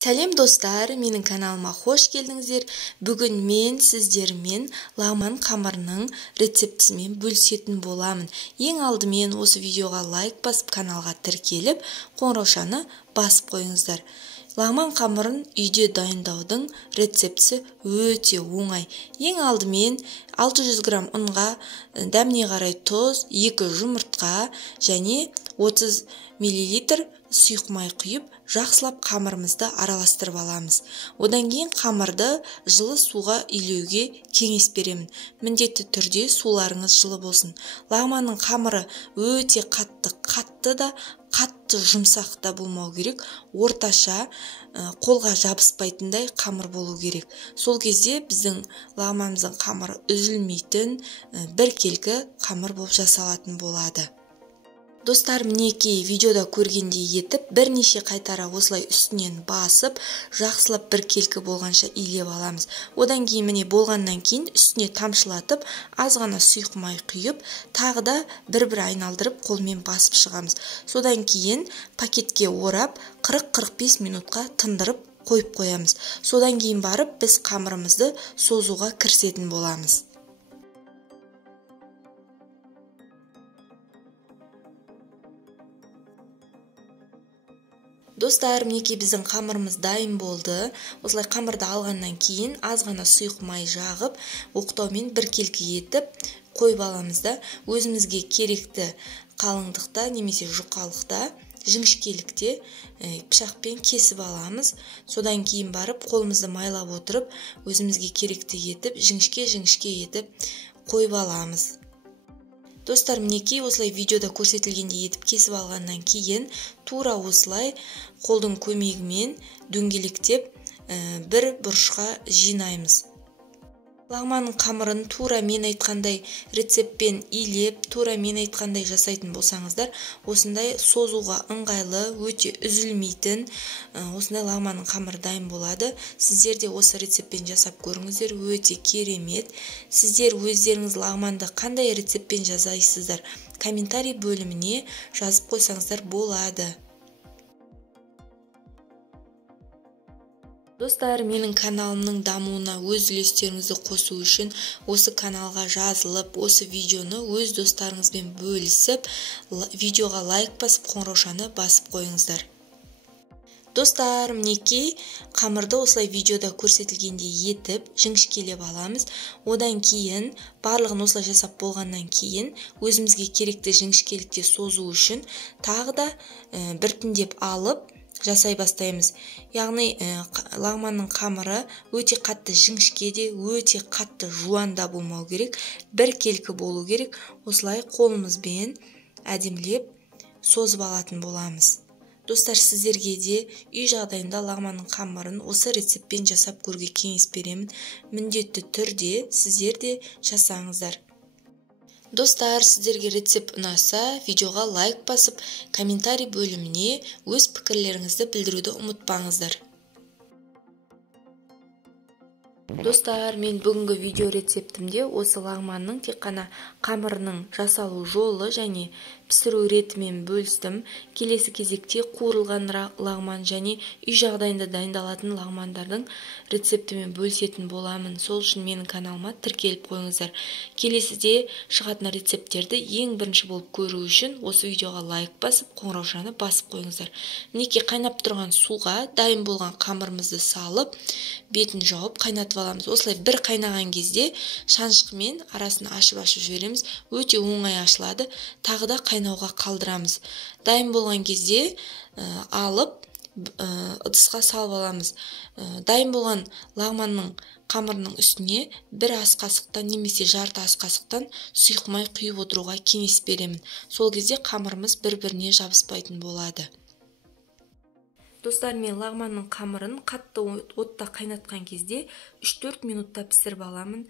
Сәлем достар, менің каналыма қош келдіңіздер. Бүгін мен сіздермен лағман қамырының рецептісімен бөлісетін боламын. Ең алдымен осы видеоға лайк басып, каналға тіркеліп, қоңыраушаны басып қойыңыздар. Лағман қамырын үйде дайындаудың рецептісі өте оңай. Ең алдымен 600 грамм ұнға дәміне қарай тұз, 2 жұмыртқа және 30 мл сұйық май құйып, жақсылап қамырымызды араластырып аламыз. Одан кейін қамырды жылы суға үйлеуге кеңес беремін. Міндетті түрде суларыңыз жылы болсын. Лағманның қамыры өте қатты да, қатты жұмсақ та болмау керек. Орташа, қолға жабыспайтындай қамыр болу керек. Сол кезде біздің лағманымыздың қамыры үзілмейтін біркелкі қамыр болып жасалатын болады. Достар, мінекей видеода көргендей етіп, бірнеше қайтара осылай үстінен басып, жақсылап біркелкі болғанша илеп аламыз. Одан кейін міне болғаннан кейін үстіне тамшылатып, аз ғана сұйық май құйып, тағы да бір-бір айналдырып қолмен басып шығамыз. Содан кейін пакетке орап 40-45 минутқа тындырып қойып қоямыз. Содан кейін барып біз қамырымызды созуға кірісетін боламыз. Достар, мінекей біздің қамырымыз дайын болды. Осылай қамырды алғаннан кейін аз ғана сұйық май жағып, оқтаумен біркелкі етіп қойып аламыз да, өзімізге керекті қалыңдықта немесе жұқалықта, жіңішкелікте пышақпен кесіп аламыз. Содан кейін барып қолымызды майлап отырып, өзімізге керекті етіп, жіңішке етіп қойып аламыз. Достар, мінекей осылай видеода көрсетілгендей етіп кесіп алғаннан кейін тура осылай қолдың көмегімен дөңгелектеп бір бұрышқа жинаймыз. Лағманның қамырын тура мен айтқандай рецептпен илеп, тура мен айтқандай жасайтын болсаңыздар, осындай созуға ыңғайлы, өте үзілмейтін осындай лағманның қамыры дайын болады. Сіздер де осы рецептпен жасап көріңіздер, өте керемет. Сіздер өздеріңіз лағманды қандай рецептпен жасайсыздар? Комментарий бөліміне жазып қойсаңыздар болады. Достар, менің каналымның дамуына өз үлестеріңізді қосу үшін осы каналға жазылып, осы видеоны өз достарыңызбен бөлісіп, видеоға лайк басып, қоңыраушаны басып қойыңыздар. Достар, мінекей қамырды осылай видеода көрсетілгендей етіп, жіңішкелеп аламыз. Одан кейін, барлығын осылай жасап болғаннан кейін, өзімізге керекті жіңішкелікте созу үшін тағы да біртіндеп алып, жасай бастаймыз. Яғни лағманның қамыры өте қатты жіңішке де, өте қатты жуан да болмау керек, біркелкі болу керек. Осылай қолымызбен әдемілеп созып алатын боламыз. Достар, сіздерге де үй жағдайында лағманның қамырын осы рецептпен жасап көруге кеңес беремін. Міндетті түрде сіздер де жасаңыздар. Достар, сіздерге рецепт ұнаса, видеоға лайк басып, комментарий бөліміне өз пікірлеріңізді білдіруді ұмытпаңыздар. Достар, мен бүгінгі видео рецептімде осы лағманның тек қана қамырының жасалу жолы және пісіру ретімен бөлістім. Келесі кезекте қуырылған лағман және үй жағдайында дайындалатын лағмандардың рецептімен бөлісетін боламын. Сол үшін менің каналыма тіркеліп қойыңыздар. Келесіде шығатын рецепттерді ең бірінші болып көру үшін осы видеоға лайк басып, қоңыраушаны басып қойыңыздар. Мінекей қайнап тұрған суға дайын болған қамырымызды салып, бетін жауып қайнатып аламыз. Осылай бір қайнаған кезде шанышқымен арасын ашып-ашып жібереміз. Өте оңай ашылады. Тағы да қайнауға қалдырамыз. Дайын болған кезде алып ыдысқа салып аламыз. Дайын болған лағманның қамырының үстіне бір ас қасықтан немесе жарты ас қасықтан сұйық май құйып отыруға кеңес беремін. Сол кезде қамырымыз бір-біріне жабыспайтын болады. Достар, мен лағманның қамырын қатты отта қайнатқан кезде 3-4 минутта пісіріп аламын.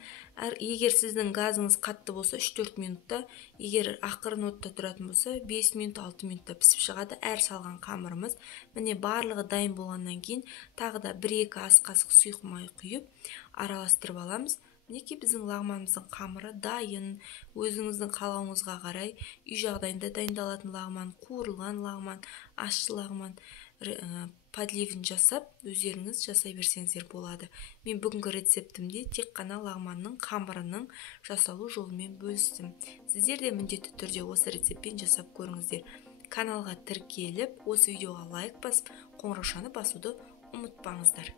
Егер сіздің газыңыз қатты болса 3-4 минутта, егер ақырын отта тұратын болса 5 минут, 6 минутта пісіп шығады әр салған қамырымыз. Міне барлығы дайын болғаннан кейін тағы да 1-2 ас қасық сұйық май құйып араластырып аламыз. Мінекей біздің лағманымыздың қамыры дайын. Өзіңіздің қалауыңызға қарай үй жағдайында дайындалатын лағман, қуырылған лағман, ащы лағман подливін жасап өздеріңіз жасай берсеңіздер болады. Мен бүгінгі рецептімде тек қана лағманның қамырының жасалу жолымен бөлістім. Сіздер де міндетті түрде осы рецептпен жасап көріңіздер. Каналға тіркеліп, осы видеоға лайк басып, қоңыраушаны басуды ұмытпаңыздар.